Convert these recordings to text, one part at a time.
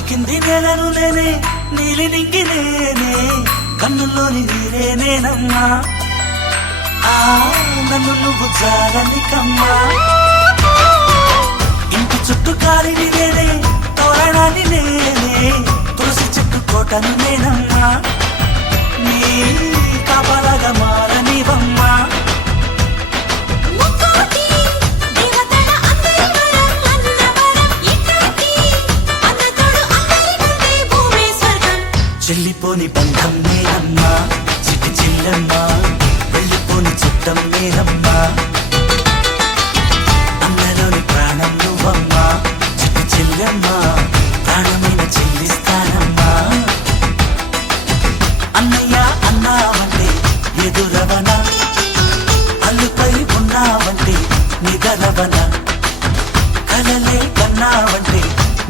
పైకింది నేలను నేనే నీలి నింగి నేనే కన్నుల్లోని నీరే నేనమ్మా నన్ను నువ్వు జాలని కమ్మా ఇంటి చుట్టూ కాలిని నేనే తోరణాన్ని నేనే తులసి చెట్టు కోటను నేనమ్మా నీ కాపలాగా మారనివమ్మా చెల్లిపోని బంధం నేనమ్మా చిట్టి చెల్లమ్మా వెళ్ళిపోని చుట్టం నేనమ్మా అన్నలోని ప్రాణం నువ్వమ్మా చిట్టి చెల్లమ్మా ప్రాణమైన చెల్లిస్తానమ్మా అన్నయ్య అన్నావంటే ఎదురవన అల్లుపై ఉన్నావంటే నిదరవన కలలే కన్నావంటే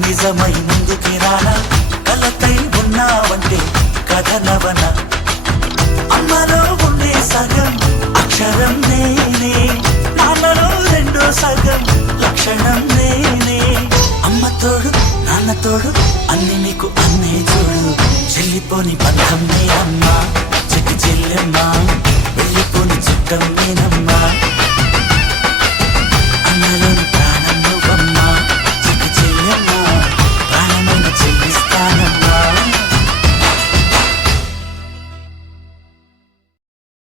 నిజమై ముందుకి రానా కలతై ఉన్నావంటే కథనవన అమ్మలో ఉండే సగం అక్షరం నేనే నాన్నలో రెండో సగం లక్షణం నేనే అమ్మ తోడు నాన్న తోడు అన్ని నీకు అన్నే చూడు చెల్లిపోని బంధం నేనమ్మా చెట్టి చెల్లెమ్మా వెళ్ళిపోని చుట్టం నేనమ్మా